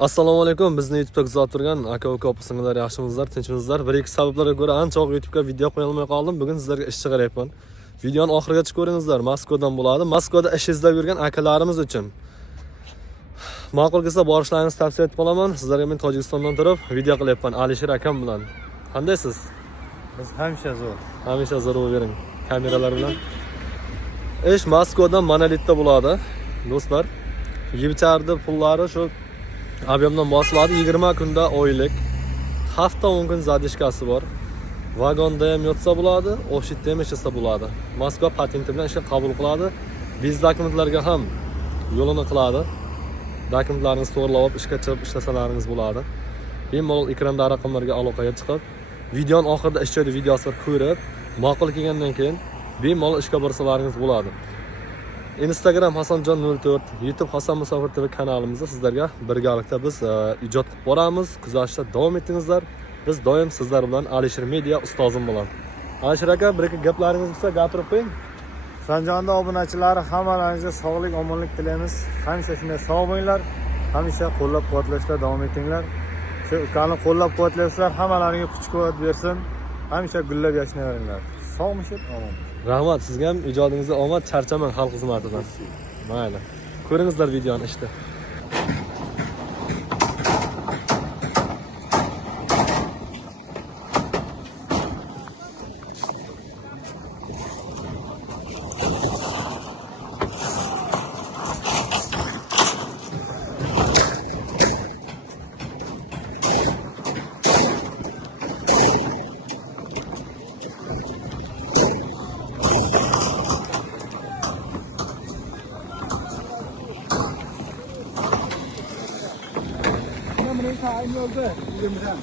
Assalomu alaykum. Bizni YouTube'da kuzatib turgan aka-uka opa-singillar, yaxshimizlar, tinchimizlar. Bir-ikki sabablarga ko'ra ancha YouTube'ga video qo'ya olmay qoldim. Bugun sizlarga ish chiqaryapman. Videoni oxirigacha ko'ringizlar. Moskvadan bo'ladi. Moskvada ish izlab yurgan akalarimiz uchun ma'qul kelsa borishlaringizni tavsiya etib qolaman. Sizlarga men Tojikistondan turib video qilyapman Alisher akam bilan. Qandaysiz? Biz hamisha zo'r. Hamisha zo'r bo'ling kameralar bilan. Ish Moskvadan Monolitda bo'ladi. Do'stlar, yig'ichardi pullari shu Abyomdan bosiladi 20 kunda oylik. Hafta 10 kun zadishkasi bor. Vagonda ham yotsa bo'ladi, ofisda ham ishlasa bo'ladi. Moskva patenti bilan ishga qabul qiladi. Biz dokumentlarga ham yo'lini qiladi. Dokumentlaringizni to'g'rilab olib ishga chiqib ishlasalaringiz bo'ladi. Bemalol ekranda raqamlarga aloqaga chiqib, videoning oxirida ish joyi videosini ko'rib, ma'qul kelgandan keyin bemalol ishga borsalaringiz bo'ladi. Instagram Hasanjon04, YouTube Hasan Musafir TV kanalimizda sizlarga birgalikda biz ijod qilib boramiz. Kuzatishda davom etingizlar. Biz doim sizlar bilan Alisher Media ustozim bilan. Alisher aka, bir-ikki gaplaringiz bo'lsa gapirib qo'ying. Sanjonda obunachilari hammalaringizga sog'lik, omonlik tilaymiz. Hamisha shunday sog' bo'linglar. Hamisha qo'llab-quvvatlashda davom etinglar. Shu ukani qo'llab-quvvatlaysizlar, hammalaringga kuch-quvvat bersin. Hamisha gullab yashayveringlar. Sog'mishib, omon. Rahmat, sizga ham ijodingizga omad, charchamang xalq xizmatidan. Mayli. Ko'ringizlar videoni ishda. Anh oldu. 20'den.